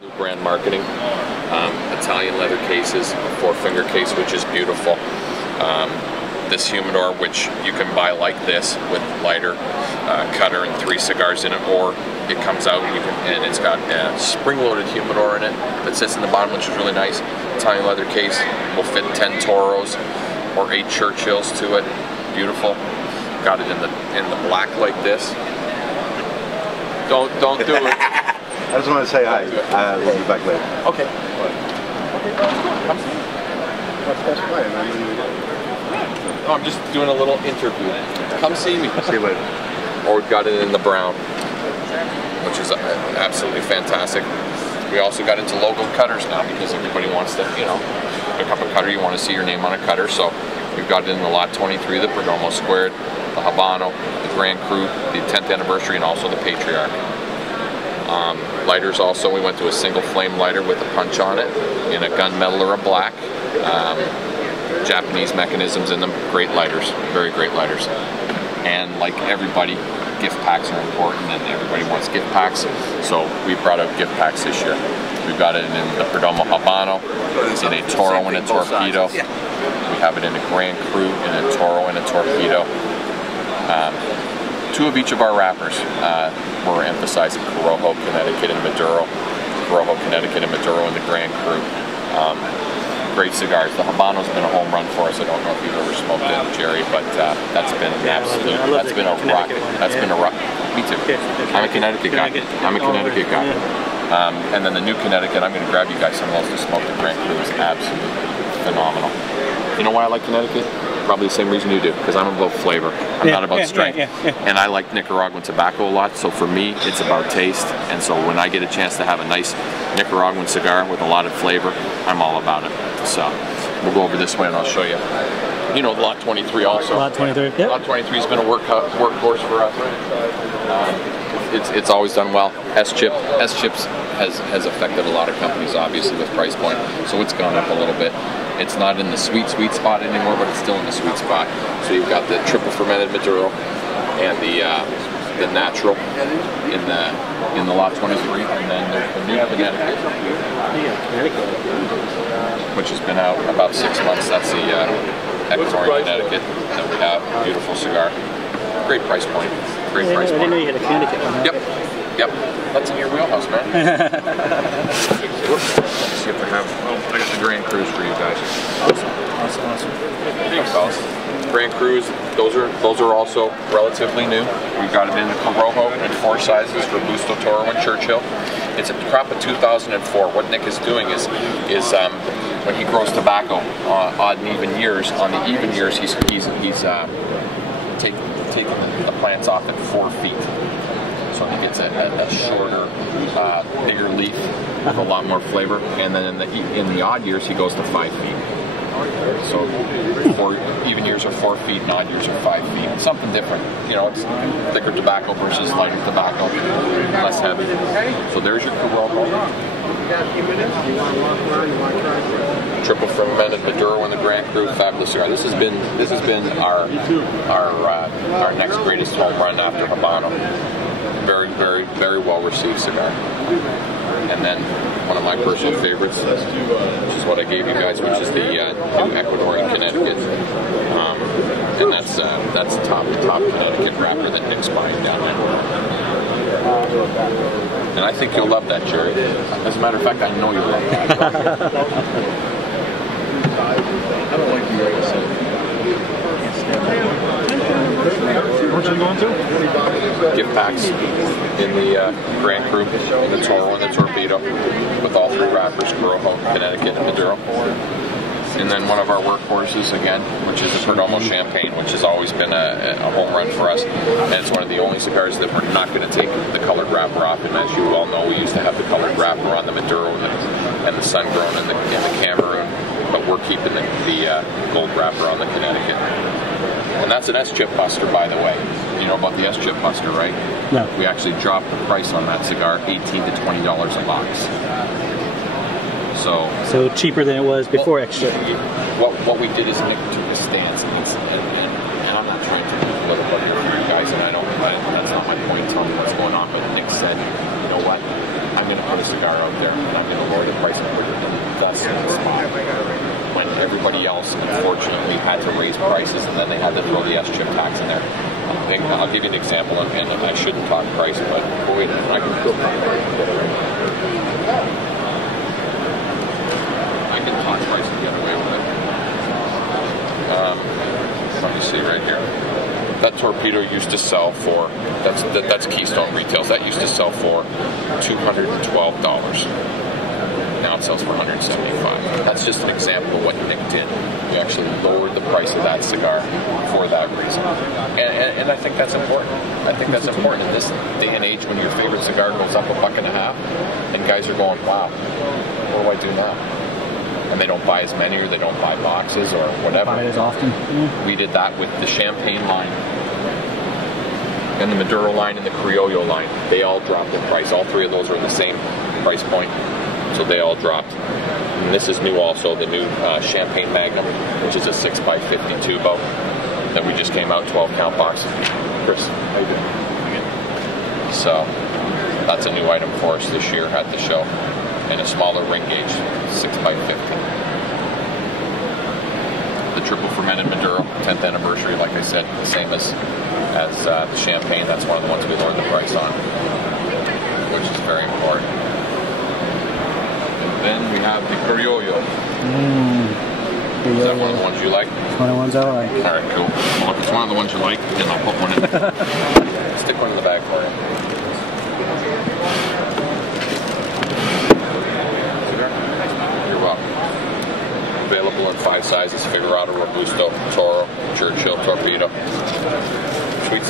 New brand marketing, Italian leather cases, a 4-finger case which is beautiful. This humidor, which you can buy like this with lighter, cutter, and 3 cigars in it, or it comes out and, and it's got a spring-loaded humidor in it that sits in the bottom, which is really nice. Italian leather case will fit 10 Toros or 8 Churchills to it. Beautiful. Got it in the black like this. Don't do it. I just want to say hi. We'll be back later. Okay. Okay, come see me. No, I'm just doing a little interview. Come see me. See you later. Or we've got it in the brown, which is absolutely fantastic. We also got into logo cutters now because everybody wants to, you know, pick up a cutter. You want to see your name on a cutter, so we've got it in the Lot 23, the Perdomo Squared, the Habano, the Grand Cru, the 10th anniversary, and also the Patriarch. Lighters also, we went to a single flame lighter with a punch on it in a gunmetal or a black. Japanese mechanisms in them. Great lighters, very great lighters. And like everybody, gift packs are important and everybody wants gift packs. So we brought out gift packs this year. We've got it in the Perdomo Habano, it's in a Toro and a Torpedo. We have it in a Grand Cru, in a Toro and a Torpedo. 2 of each of our wrappers. We're emphasizing Corojo, Connecticut, and Maduro. Corojo, Connecticut, and Maduro in the Grand Cru. Great cigars. The Habano's been a home run for us. I don't know if you've ever smoked it, Jerry, but that's been an absolute, that's been a rock. That's been a rock. Me too. I'm a Connecticut guy. I'm a Connecticut guy. And then the new Connecticut, I'm going to grab you guys some of those to smoke. The Grand Cru is absolutely phenomenal. You know why I like Connecticut? Probably the same reason you do, because I'm about flavor. I'm not about strength. And I like Nicaraguan tobacco a lot, so for me, it's about taste. And so when I get a chance to have a nice Nicaraguan cigar with a lot of flavor, I'm all about it. So we'll go over this way and I'll show you. You know, Lot 23 also. Lot 23, yep. Lot 23 has been a workhorse for us. It's always done well. S-Chips has affected a lot of companies, obviously, with price point. So it's gone up a little bit. It's not in the sweet spot anymore, but it's still in the sweet spot. So you've got the triple fermented Maduro and the natural in the Lot 23, and then there's the new Connecticut, which has been out about 6 months. That's the Ecuadorian Connecticut that we have. Beautiful cigar. Great price point. Great price point. I didn't know you had a Connecticut one. Yep. That's in your wheelhouse, man. Let's see if I have. Oh, I got the Grand Crus for you guys. Awesome. Thanks, fellas. Grand Crus, those are also relatively new. We've got them in the Corojo in 4 sizes, Robusto, Toro, and Churchill. It's a crop of 2004. What Nick is doing is when he grows tobacco odd and even years, on the even years he's taking the plants off at 4 feet. So he gets a shorter, bigger leaf with a lot more flavor. And then in the odd years he goes to 5 feet. So even years are 4 feet, and odd years are 5 feet. Something different. You know, it's thicker tobacco versus lighter tobacco, less heavy. So there's your Corojo. Triple fermented Maduro and the Grand Cru, fabulous cigar. This has been our next greatest home run after Habano. Very well received cigar. And then one of my personal favorites, which is what I gave you guys, which is the new Ecuadorian Connecticut. And that's the top Connecticut wrapper that Nick's buying down there. And I think you'll love that, Jerry. As a matter of fact, I know you'll love that. I don't like you guys. Where's you going to? Gift packs in the Grand Cru, in the Toro, and the Torpedo, with all 3 wrappers, Corojo, Connecticut, and Maduro. And then one of our workhorses, again, which is the Perdomo Champagne, which has always been a home run for us. And it's one of the only cigars that we're not going to take the colored wrapper off. And as you well know, we used to have the colored wrapper on the Maduro and the Sun-Grown and the Cameroon. But we're keeping the gold wrapper on the Connecticut. And that's an S-Chip Buster, by the way. You know about the S-Chip Buster, right? No. We actually dropped the price on that cigar, $18 to $20 a box. So cheaper than it was before extra. What we did is Nick took a stance, and I'm not trying to be political here for you guys, and that's not my point telling you what's going on, but Nick said, you know what, I'm going to put a cigar out there, and I'm going to lower the price and put it in the best spot. When everybody else, unfortunately, had to raise prices, and then they had to throw the S-chip tax in there. I'll give you an example, and I shouldn't talk price, but wait a minute, I can talk price and get away with it. Let me see right here. That torpedo used to sell for, that's Keystone Retails, that used to sell for $212. Now it sells for $175. That's just an example of what Nick did. He actually lowered the price of that cigar for that reason. And I think that's important. I think that's important in this day and age when your favorite cigar goes up $1.50 and guys are going, wow, what do I do now? And they don't buy as many, or they don't buy boxes, or whatever. Buy it as often. Yeah. We did that with the Champagne line, and the Maduro line, and the Criollo line. They all dropped in price. All three of those are the same price point, so they all dropped. And this is new also, the new Champagne Magnum, which is a 6x50 tubo that we just came out, 12-count box. Chris, how you doing? So that's a new item for us this year at the show. And a smaller ring gauge, 6x50. The triple fermented Maduro, 10th anniversary, like I said, the same as the Champagne. That's one of the ones we lowered the price on, which is very important. And then we have the Criollo. Is that one of the ones you like? It's one of the ones I like. All right, cool. Well, if it's one of the ones you like, then I'll put one in. Stick one in the bag for you. Available in 5 sizes: Figurado, Robusto, Toro, Churchill, Torpedo. Sweet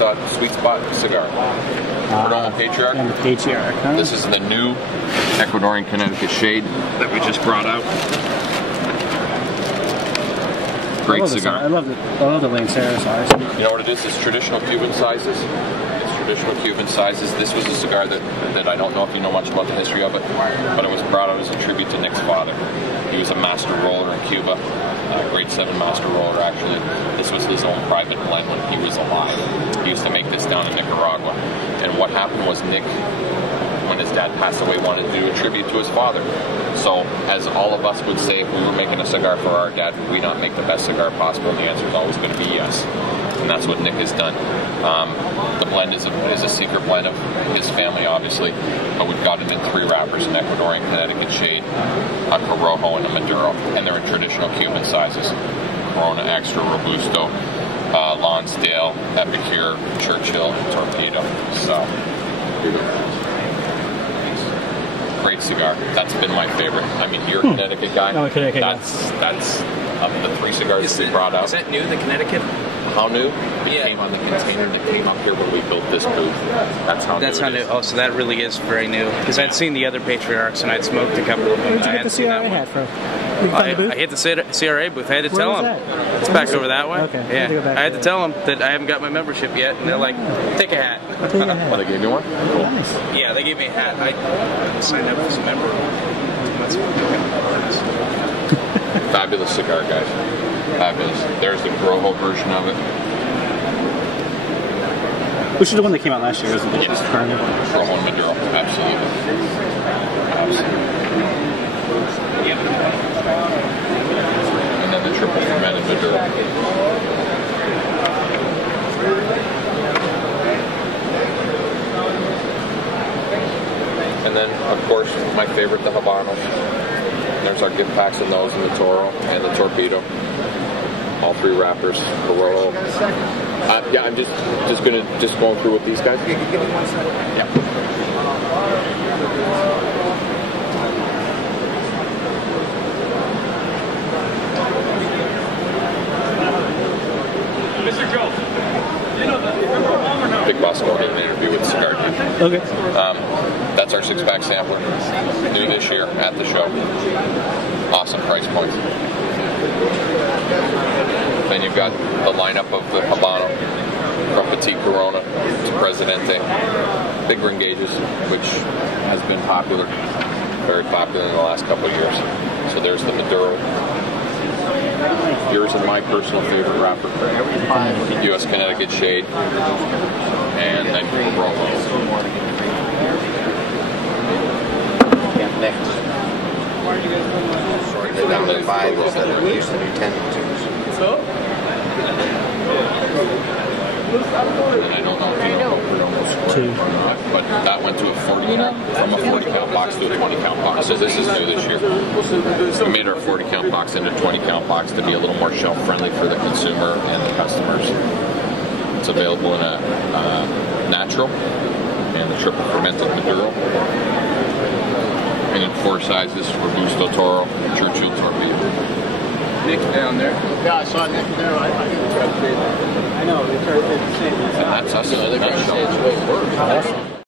spot cigar. Perdomo Patriarch. And the Patriarch, huh? This is the new Ecuadorian Connecticut shade that we just brought out. Great cigar. I love the Lancero size. You know what it is? It's traditional Cuban sizes. Traditional Cuban sizes. This was a cigar that I don't know if you know much about the history of it, but it was brought out as a tribute to Nick's father. He was a master roller in Cuba, grade 7 master roller actually. This was his own private blend when he was alive. He used to make this down in Nicaragua. And what happened was Nick, when his dad passed away, wanted to do a tribute to his father. So, as all of us would say, if we were making a cigar for our dad, would we not make the best cigar possible? And the answer is always going to be yes. And that's what Nick has done. The blend is a secret blend of his family, obviously, but we've got it in 3 wrappers: an Ecuadorian Connecticut shade, a Corojo, and a Maduro, and they're in traditional Cuban sizes: Corona Extra, Robusto, Lonsdale, Epicure, Churchill, Torpedo. So, great cigar. That's been my favorite. I mean, you're a Connecticut guy. I'm a Connecticut guy. That's of the 3 cigars that we brought out. Is that new, the Connecticut? How new? It came on the container that came up here when we built this booth. That's how That's new how it new. is. Oh, so that really is very new. Because I'd seen the other Patriarchs and I'd smoked a couple of them. Where'd you get the CRA hat from? I hit the CRA booth. I had to tell them. that? It's back over that way. Okay. Yeah. I had to tell them that I haven't got my membership yet, and they're like, "Take a hat." I'll take a hat. Oh, they gave you one? Cool. Nice. Yeah, they gave me a hat. I signed up as a member. Fabulous cigar, guys. Fabulous. There's the Corojo version of it. Which is the one that came out last year, isn't it? Yes. Corojo and Maduro. Absolutely. And then the triple fermented Maduro. And then, of course, my favorite, the Habanos. There's our gift packs of those, and the Toro and the Torpedo. All 3 wrappers. Corojo. Yeah, I'm just going through with these guys. Yeah. Mr. Joe, you know the Big Boss going in an interview with Cigar Geek. Okay. That's our 6-pack sampler. New this year at the show. Awesome price points. Then you've got the lineup of the Habano, from Petite Corona to Presidente. Big ring gauges, which has been popular, very popular in the last couple of years. So there's the Maduro. Yours and my personal favorite wrapper, U.S. Connecticut shade, and then Corojo. normally buy this that we used to do 10 liters. And I don't know if you know what Perdomo's for, but that went to a 40 count, from a 40 count box to a 20 count box. So this is new this year. We made our 40 count box into a 20 count box to be a little more shelf friendly for the consumer and the customers. It's available in a natural and a triple fermented Maduro. And in 4 sizes: Robusto Toro, Churchill Torpedo. Nick's down there. Yeah, I saw Nick there. I know, they tried to say the same. And that's us. That's They're trying to say it's way worse.